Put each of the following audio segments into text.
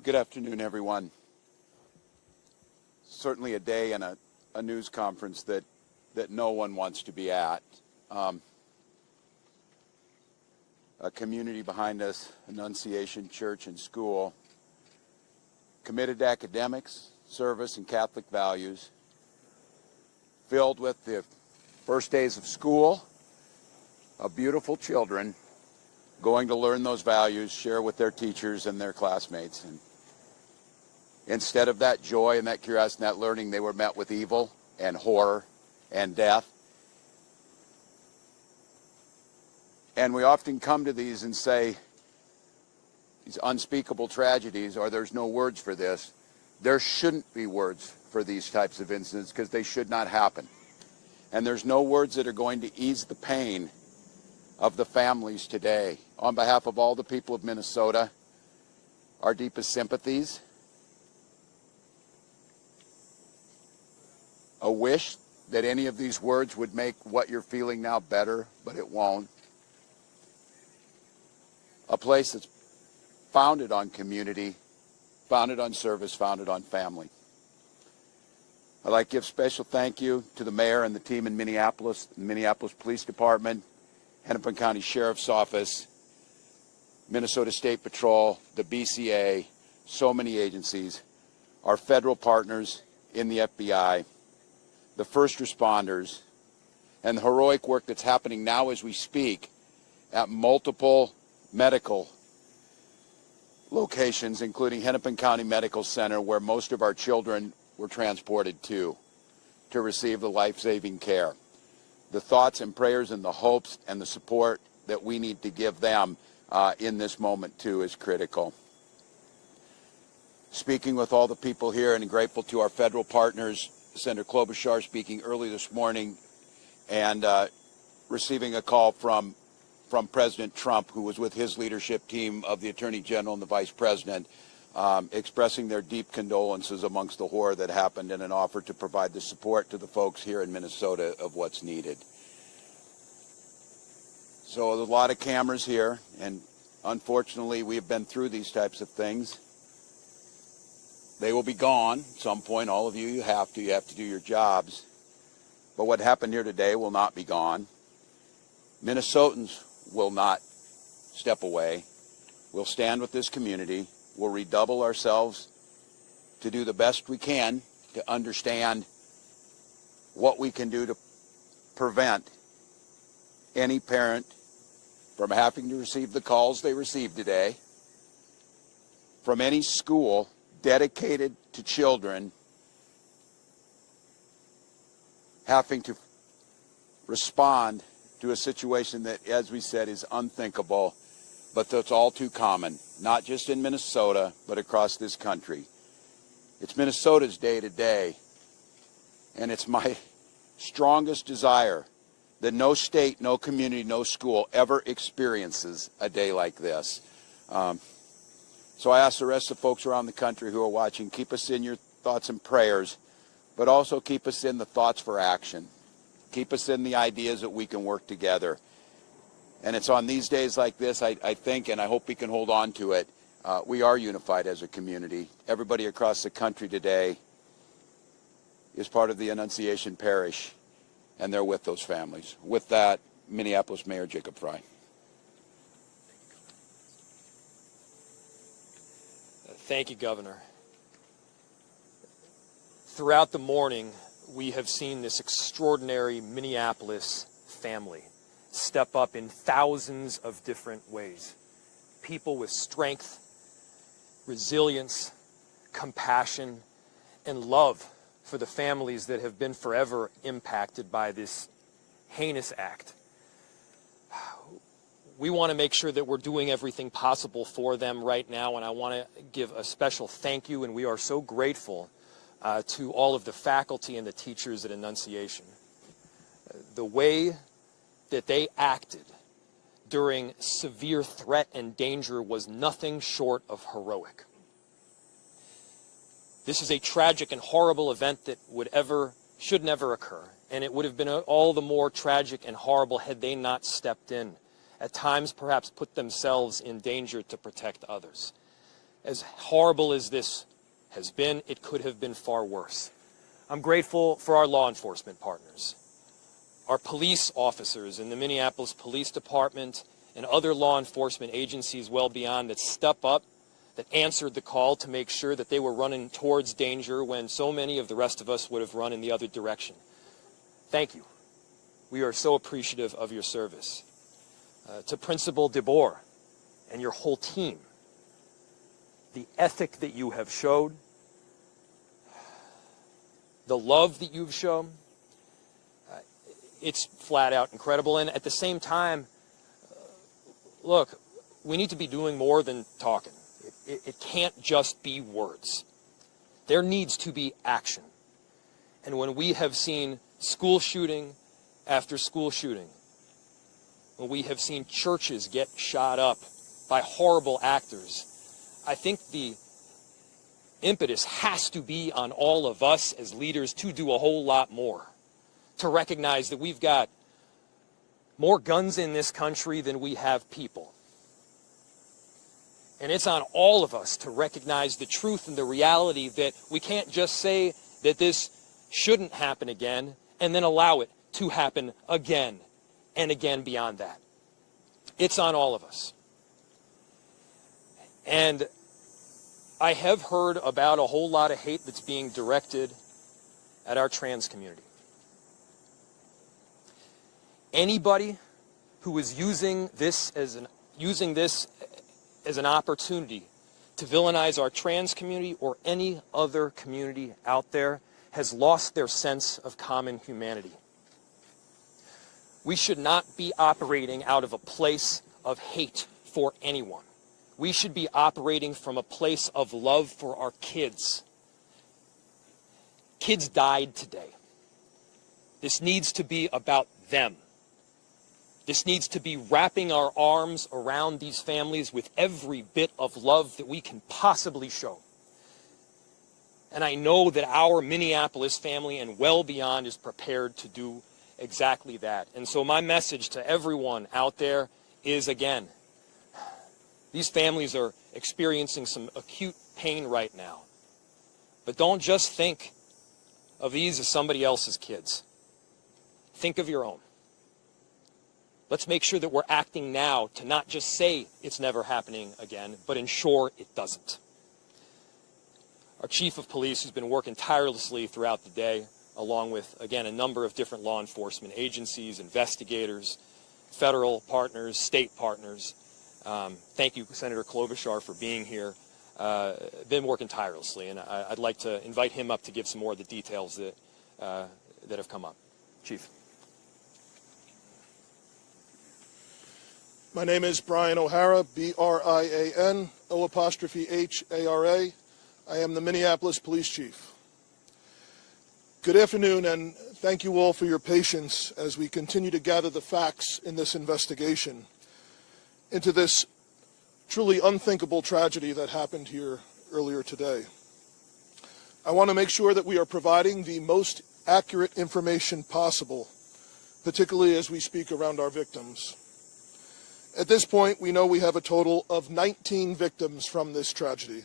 Well, good afternoon, everyone. Certainly a day and a news conference that no one wants to be at. A community behind us, Annunciation Church and School, committed to academics, service, and Catholic values, filled with the first days of school of beautiful children going to learn those values, share with their teachers and their classmates. And instead of that joy and that curiosity and that learning, they were met with evil and horror and death. And we often come to these and say, these unspeakable tragedies, or there's no words for this. There shouldn't be words for these types of incidents because they should not happen. And there's no words that are going to ease the pain of the families today. On behalf of all the people of Minnesota, our deepest sympathies. A wish that any of these words would make what you're feeling now better, but it won't. A place that's founded on community, founded on service, founded on family. I'd like to give special thank you to the mayor and the team in Minneapolis, the Minneapolis Police Department, Hennepin County Sheriff's Office, Minnesota State Patrol, the BCA, so many agencies, our federal partners in the FBI, the first responders, and the heroic work that's happening now as we speak at multiple medical locations, including Hennepin County Medical Center, where most of our children were transported to receive the life-saving care. The thoughts and prayers and the hopes and the support that we need to give them in this moment, too, is critical. Speaking with all the people here and grateful to our federal partners, Senator Klobuchar speaking early this morning and receiving a call from President Trump, who was with his leadership team of the Attorney General and the Vice President, expressing their deep condolences amongst the horror that happened and an offer to provide the support to the folks here in Minnesota of what's needed. So there's a lot of cameras here, and unfortunately we have been through these types of things. They will be gone at some point. All of you have to do your jobs. But what happened here today will not be gone. Minnesotans will not step away. We'll stand with this community. We'll redouble ourselves to do the best we can to understand what we can do to prevent any parent from having to receive the calls they received today, from any school dedicated to children having to respond to a situation that, as we said, is unthinkable, but that's all too common, not just in Minnesota, but across this country. It's Minnesota's day today, and it's my strongest desire that no state, no community, no school ever experiences a day like this. So I ask the rest of the folks around the country who are watching, keep us in your thoughts and prayers, but also keep us in the thoughts for action. Keep us in the ideas that we can work together. And it's on these days like this, I think, and I hope we can hold on to it, we are unified as a community. Everybody across the country today is part of the Annunciation Parish, and they're with those families. With that, Minneapolis Mayor Jacob Frey. Thank you, Governor. Throughout the morning, we have seen this extraordinary Minneapolis family step up in thousands of different ways. People with strength, resilience, compassion, and love for the families that have been forever impacted by this heinous act. We want to make sure that we're doing everything possible for them right now, and I want to give a special thank you, and we are so grateful to all of the faculty and the teachers at Annunciation. The way that they acted during severe threat and danger was nothing short of heroic. This is a tragic and horrible event that should never occur, and it would have been all the more tragic and horrible had they not stepped in, at times perhaps put themselves in danger to protect others. As horrible as this has been, it could have been far worse. I'm grateful for our law enforcement partners, our police officers in the Minneapolis Police Department and other law enforcement agencies well beyond that step up, that answered the call to make sure that they were running towards danger when so many of the rest of us would have run in the other direction. Thank you. We are so appreciative of your service. To Principal DeBoer and your whole team, the ethic that you have showed, the love that you've shown, it's flat out incredible. And at the same time, look, we need to be doing more than talking. It can't just be words. There needs to be action. And when we have seen school shooting after school shooting, when we have seen churches get shot up by horrible actors, I think the impetus has to be on all of us as leaders to do a whole lot more, to recognize that we've got more guns in this country than we have people. And it's on all of us to recognize the truth and the reality that we can't just say that this shouldn't happen again and then allow it to happen again and again beyond that. It's on all of us. And I have heard about a whole lot of hate that's being directed at our trans community. Anybody who is using this as an opportunity to villainize our trans community or any other community out there has lost their sense of common humanity. We should not be operating out of a place of hate for anyone. We should be operating from a place of love for our kids. Kids died today. This needs to be about them. This needs to be wrapping our arms around these families with every bit of love that we can possibly show. And I know that our Minneapolis family and well beyond is prepared to do exactly that. And so my message to everyone out there is, again, these families are experiencing some acute pain right now. But don't just think of these as somebody else's kids. Think of your own. Let's make sure that we're acting now to not just say it's never happening again, but ensure it doesn't. Our chief of police has been working tirelessly throughout the day, along with, again, a number of different law enforcement agencies, investigators, federal partners, state partners. Thank you, Senator Klobuchar, for being here. Been working tirelessly, and I'd like to invite him up to give some more of the details that have come up. Chief. My name is Brian O'Hara, B-R-I-A-N, O''H-A-R-A. I am the Minneapolis Police Chief. Good afternoon, and thank you all for your patience as we continue to gather the facts in this investigation into this truly unthinkable tragedy that happened here earlier today. I want to make sure that we are providing the most accurate information possible, particularly as we speak around our victims. At this point, we know we have a total of 19 victims from this tragedy.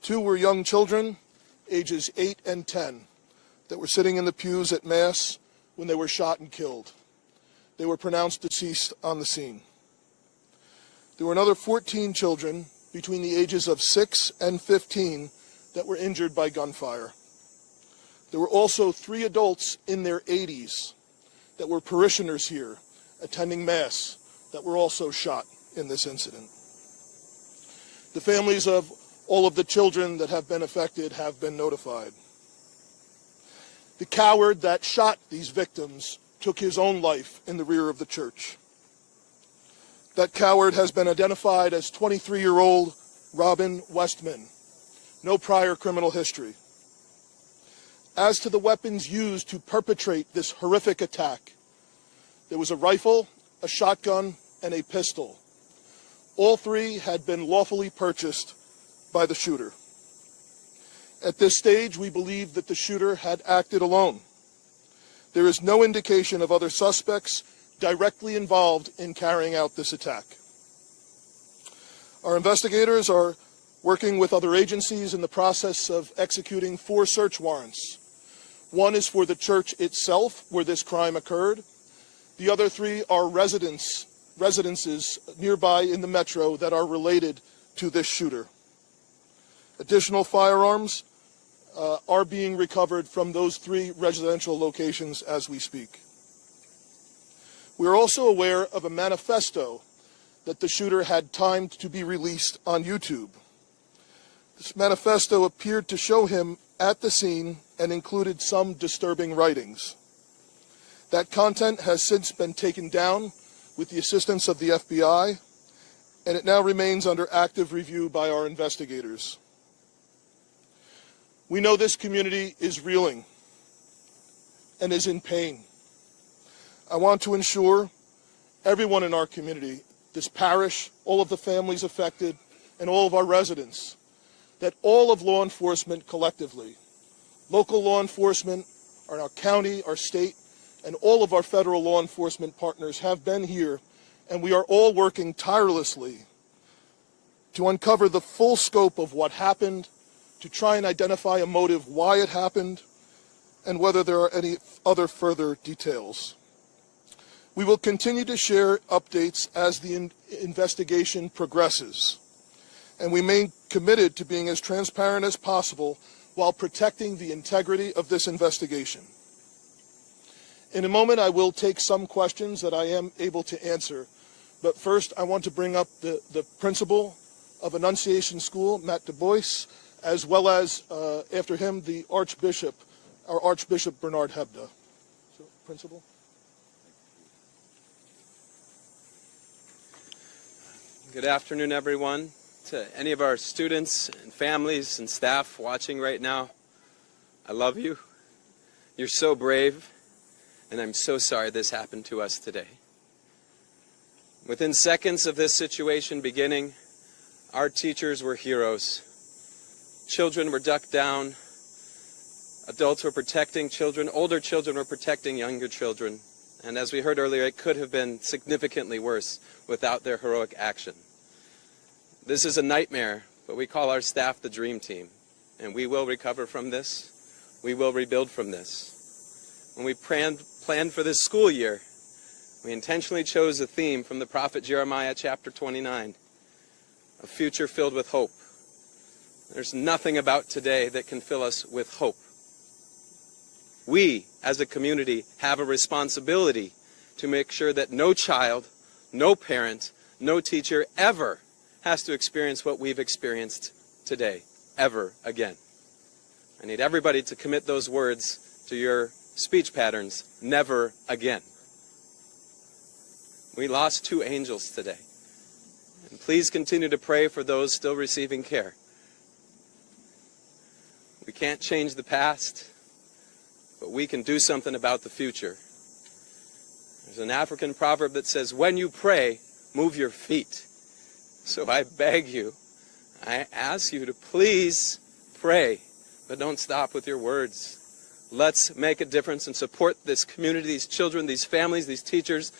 2 were young children, ages 8 and 10, that were sitting in the pews at Mass when they were shot and killed. They were pronounced deceased on the scene. There were another 14 children between the ages of 6 and 15 that were injured by gunfire. There were also 3 adults in their 80s that were parishioners here attending Mass that were also shot in this incident. The families of all of the children that have been affected have been notified. The coward that shot these victims took his own life in the rear of the church. That coward has been identified as 23-year-old Robin Westman. No prior criminal history. As to the weapons used to perpetrate this horrific attack, there was a rifle, a shotgun, and a pistol. All 3 had been lawfully purchased by the shooter. At this stage, we believe that the shooter had acted alone. There is no indication of other suspects directly involved in carrying out this attack. Our investigators are working with other agencies in the process of executing 4 search warrants. One is for the church itself, where this crime occurred. The other 3 are residences nearby in the metro that are related to this shooter. Additional firearms are being recovered from those 3 residential locations as we speak. We are also aware of a manifesto that the shooter had timed to be released on YouTube. This manifesto appeared to show him at the scene and included some disturbing writings. That content has since been taken down with the assistance of the FBI, and it now remains under active review by our investigators. We know this community is reeling and is in pain. I want to ensure everyone in our community, this parish, all of the families affected, and all of our residents, that all of law enforcement collectively, local law enforcement, our county, our state, and all of our federal law enforcement partners have been here, and we are all working tirelessly to uncover the full scope of what happened, to try and identify a motive why it happened, and whether there are any other further details. We will continue to share updates as the investigation progresses, and we remain committed to being as transparent as possible while protecting the integrity of this investigation. In a moment, I will take some questions that I am able to answer, but first I want to bring up the principal of Annunciation School, Matt Du Bois, as well as, after him, the Archbishop, our Archbishop Bernard Hebda. So, Principal. Good afternoon, everyone. To any of our students and families and staff watching right now, I love you. You're so brave, and I'm so sorry this happened to us today. Within seconds of this situation beginning, our teachers were heroes. Children were ducked down. Adults were protecting children. Older children were protecting younger children. And as we heard earlier, it could have been significantly worse without their heroic action. This is a nightmare, but we call our staff the dream team. And we will recover from this. We will rebuild from this. When we planned for this school year, we intentionally chose a theme from the prophet Jeremiah chapter 29, a future filled with hope. There's nothing about today that can fill us with hope. We, as a community, have a responsibility to make sure that no child, no parent, no teacher ever has to experience what we've experienced today, ever again. I need everybody to commit those words to your speech patterns, never again. We lost 2 angels today. And please continue to pray for those still receiving care. We can't change the past, but we can do something about the future. There's an African proverb that says, when you pray, move your feet. So I beg you, I ask you to please pray, but don't stop with your words. Let's make a difference and support this community, these children, these families, these teachers.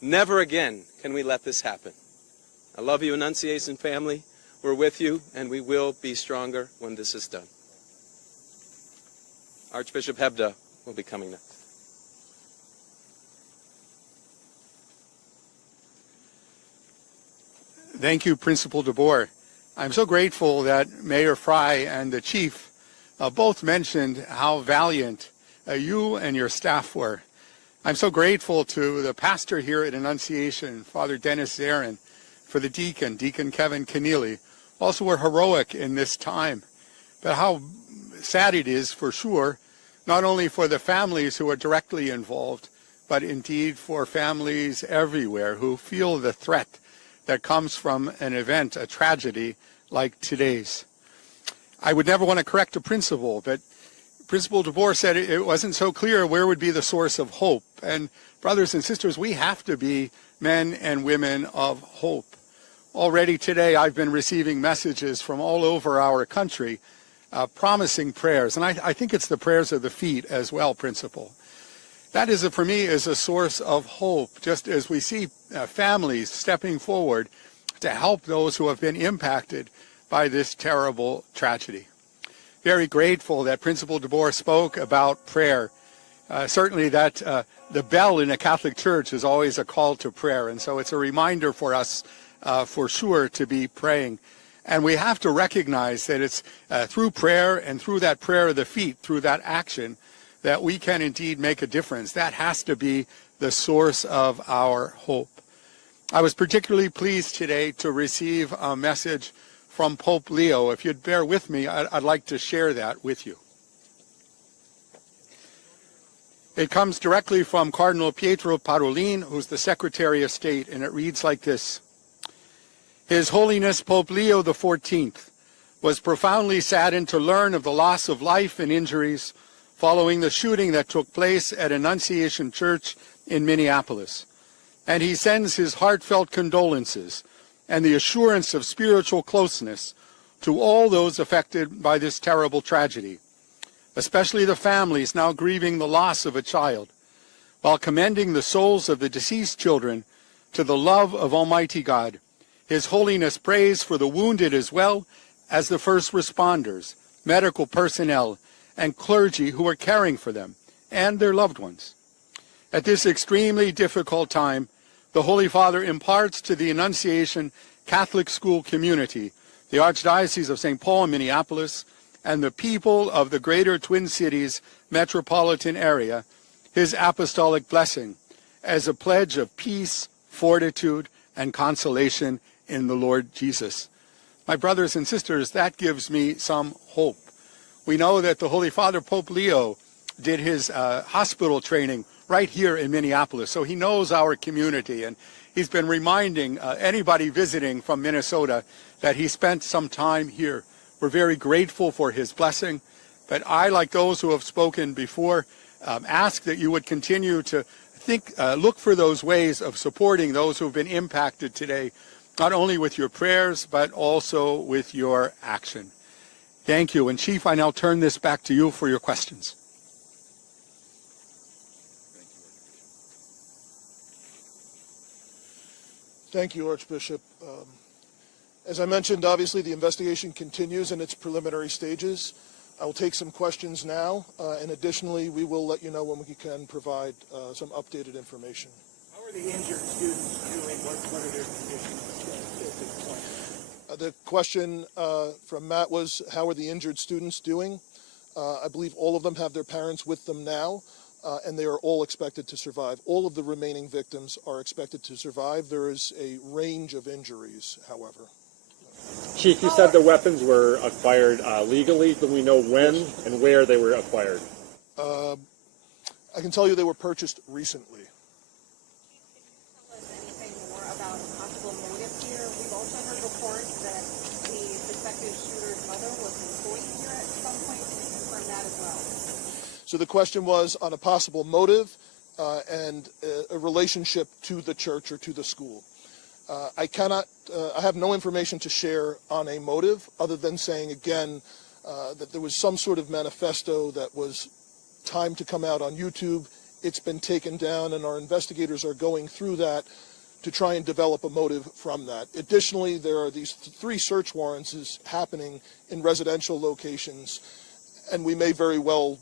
Never again can we let this happen. I love you, Annunciation family. We're with you, and we will be stronger when this is done. Archbishop Hebda will be coming next. Thank you, Principal DeBoer. I'm so grateful that Mayor Fry and the Chief both mentioned how valiant you and your staff were. I'm so grateful to the pastor here at Annunciation, Father Dennis Zarin, for the deacon, Deacon Kevin Keneally, also were heroic in this time. But how sad it is, for sure, not only for the families who are directly involved, but indeed for families everywhere who feel the threat that comes from an event, a tragedy like today's. I would never want to correct a principal, but Principal DeBoer said it wasn't so clear where would be the source of hope. And brothers and sisters, we have to be men and women of hope. Already today, I've been receiving messages from all over our country promising prayers. And I think it's the prayers of the feet as well, Principal. That is, for me, is a source of hope, just as we see families stepping forward to help those who have been impacted by this terrible tragedy. Very grateful that Principal DeBoer spoke about prayer. Certainly that the bell in a Catholic church is always a call to prayer, and so it's a reminder for us for sure to be praying. And we have to recognize that it's through prayer and through that prayer of the feet, through that action, that we can indeed make a difference. That has to be the source of our hope. I was particularly pleased today to receive a message from Pope Leo. If you'd bear with me, I'd like to share that with you. It comes directly from Cardinal Pietro Parolin, who's the Secretary of State, and it reads like this. His Holiness Pope Leo XIV was profoundly saddened to learn of the loss of life and injuries following the shooting that took place at Annunciation Church in Minneapolis. And he sends his heartfelt condolences and the assurance of spiritual closeness to all those affected by this terrible tragedy, especially the families now grieving the loss of a child, while commending the souls of the deceased children to the love of Almighty God. His Holiness prays for the wounded as well as the first responders, medical personnel, and clergy who are caring for them and their loved ones. At this extremely difficult time, the Holy Father imparts to the Annunciation Catholic School community, the Archdiocese of St. Paul and Minneapolis, and the people of the greater Twin Cities metropolitan area, his apostolic blessing as a pledge of peace, fortitude, and consolation in the Lord Jesus. My brothers and sisters, that gives me some hope. We know that the Holy Father, Pope Leo, did his hospital training right here in Minneapolis, so he knows our community, and he's been reminding anybody visiting from Minnesota that he spent some time here. We're very grateful for his blessing, but I, like those who have spoken before, ask that you would continue to look for those ways of supporting those who have been impacted today, not only with your prayers, but also with your action. Thank you. And Chief, I now turn this back to you for your questions. Thank you, Archbishop. As I mentioned, obviously the investigation continues in its preliminary stages. I will take some questions now, and additionally, we will let you know when we can provide some updated information. How are the injured students doing? What are their conditions at this point? The question from Matt was, how are the injured students doing? I believe all of them have their parents with them now, and they are all expected to survive. All of the remaining victims are expected to survive. There is a range of injuries, however. Chief, you said the weapons were acquired legally. Do we know when and where they were acquired? I can tell you they were purchased recently. Tell us anything more about a possible motive here? We've also heard reports that the suspected shooter's mother was employed here at some point. Can you confirm that as well? So the question was on a possible motive and a relationship to the church or to the school. I have no information to share on a motive other than saying again that there was some sort of manifesto that was timed to come out on YouTube. It's been taken down, and our investigators are going through that to try and develop a motive from that. Additionally, there are these 3 search warrants happening in residential locations, and we may very well